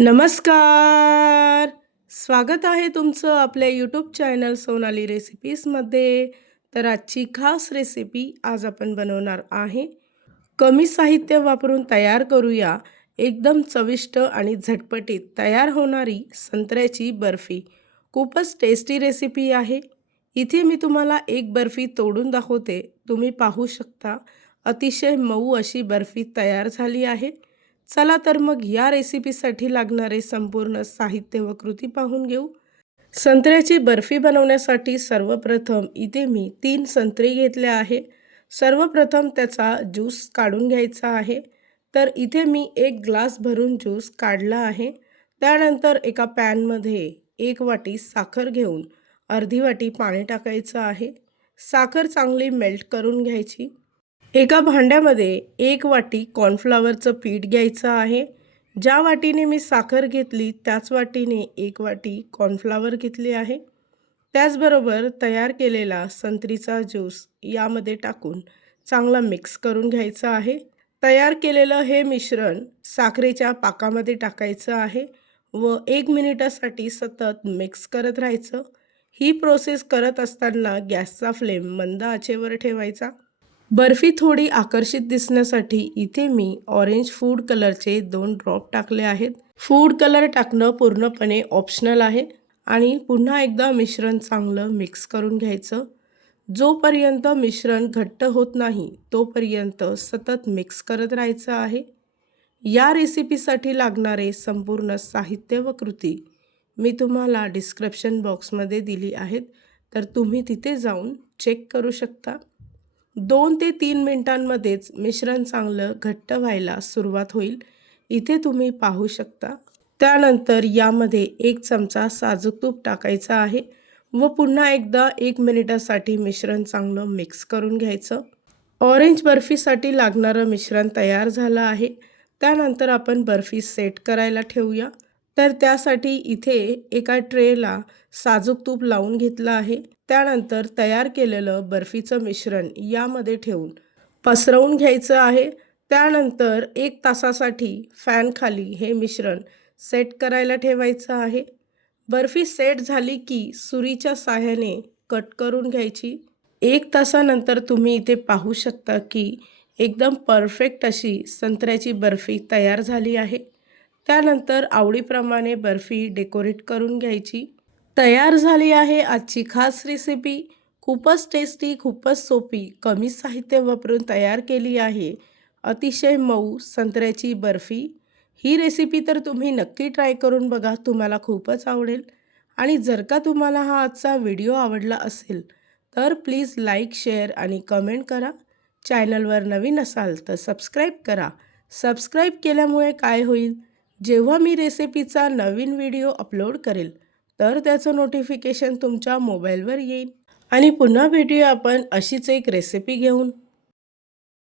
नमस्कार. स्वागत आहे तुमचं आपल्या यूट्यूब चॅनल सोनाली रेसिपीजमध्ये. तर आजची खास रेसिपी आज आपण बनवणार आहे. कमी साहित्य वापरून तयार करूया एकदम चविष्ट आणि झटपटीत तयार होणारी संत्र्याची बर्फी. खूपच टेस्टी रेसिपी आहे. इथे मी तुम्हाला एक बर्फी तोडून दाखवते. तुम्ही पाहू शकता अतिशय मऊ अशी बर्फी तयार झाली आहे. चला तर मग या रेसिपीसाठी लागणारे संपूर्ण साहित्य व कृती पाहून घेऊ. संत्र्याची बर्फी बनवण्यासाठी सर्वप्रथम इथे मी 3 संत्री घेतले आहे. सर्वप्रथम त्याचा ज्यूस काढून घ्यायचा आहे. तर इथे मी 1 ग्लास भरून ज्यूस काढला आहे. त्यानंतर एका पॅनमध्ये 1 वाटी साखर घेऊन अर्धी वाटी पाणी टाकायचं आहे. साखर चांगली मेल्ट करून घ्यायची. एका भांड्यामध्ये 1 वाटी कॉर्नफ्लॉवरचं पीठ घ्यायचं आहे. ज्या वाटीने मी साखर घेतली त्याच वाटीने 1 वाटी कॉर्नफ्लॉवर घेतली आहे. त्याचबरोबर तयार केलेला संत्रीचा ज्यूस यामध्ये टाकून चांगला मिक्स करून घ्यायचं आहे. तयार केलेलं हे मिश्रण साखरेच्या पाकामध्ये टाकायचं आहे व 1 मिनिटासाठी सतत मिक्स करत राहायचं. ही प्रोसेस करत असताना गॅसचा फ्लेम मंद आचेवर ठेवायचा. बर्फी थोडी आकर्षित दिसण्यासाठी इथे मी ऑरेंज फूड कलरचे 2 ड्रॉप टाकले आहेत. फूड कलर टाकणं पूर्णपणे ऑप्शनल आहे. आणि पुन्हा एकदा मिश्रण चांगलं मिक्स करून घ्यायचं. जोपर्यंत मिश्रण घट्ट होत नाही तोपर्यंत सतत मिक्स करत राहायचं आहे. या रेसिपीसाठी लागणारे संपूर्ण साहित्य व कृती मी तुम्हाला डिस्क्रिप्शन बॉक्समध्ये दिली आहेत. तर तुम्ही तिथे जाऊन चेक करू शकता. 2 ते 3 मिनिटांमध्येच मिश्रण चांगलं घट्ट व्हायला सुरुवात होईल. इथे तुम्ही पाहू शकता. त्यानंतर यामध्ये 1 चमचा साजूक तूप टाकायचा आहे व पुन्हा एकदा 1 मिनिटासाठी मिश्रण चांगलं मिक्स करून घ्यायचं. ऑरेंज बर्फीसाठी लागणारं मिश्रण तयार झालं आहे. त्यानंतर आपण बर्फी सेट करायला ठेवूया. तर त्यासाठी इथे एका ट्रेला साजूक तूप लावून घेतलं आहे. त्यानंतर तयार केलेलं बर्फीचं मिश्रण यामध्ये ठेवून पसरवून घ्यायचं आहे. त्यानंतर 1 तासासाठी फॅनखाली हे मिश्रण सेट करायला ठेवायचं आहे. बर्फी सेट झाली की सुरीच्या साहाय्याने कट करून घ्यायची. 1 तासानंतर तुम्ही इथे पाहू शकता की एकदम परफेक्ट अशी संत्र्याची बर्फी तयार झाली आहे. त्यानंतर आवडीप्रमाणे बर्फी डेकोरेट करून घ्यायची. तयार झाली आहे आजची खास रेसिपी. खूपच टेस्टी, खूपच सोपी, कमी साहित्य वापरून तयार केली आहे अतिशय मऊ संत्र्याची बर्फी. ही रेसिपी तर तुम्ही नक्की ट्राय करून बघा. तुम्हाला खूपच आवडेल. आणि जर का तुम्हाला हा आजचा व्हिडिओ आवडला असेल तर प्लीज लाईक, शेअर आणि कमेंट करा. चॅनलवर नवीन असाल तर सबस्क्राईब करा. सबस्क्राईब केल्यामुळे काय होईल, जेव्हा मी रेसिपीचा नवीन व्हिडिओ अपलोड करेल तर त्याचं नोटिफिकेशन तुमच्या मोबाईलवर येईल. आणि पुन्हा भेटूया आपण अशीच एक रेसिपी घेऊन.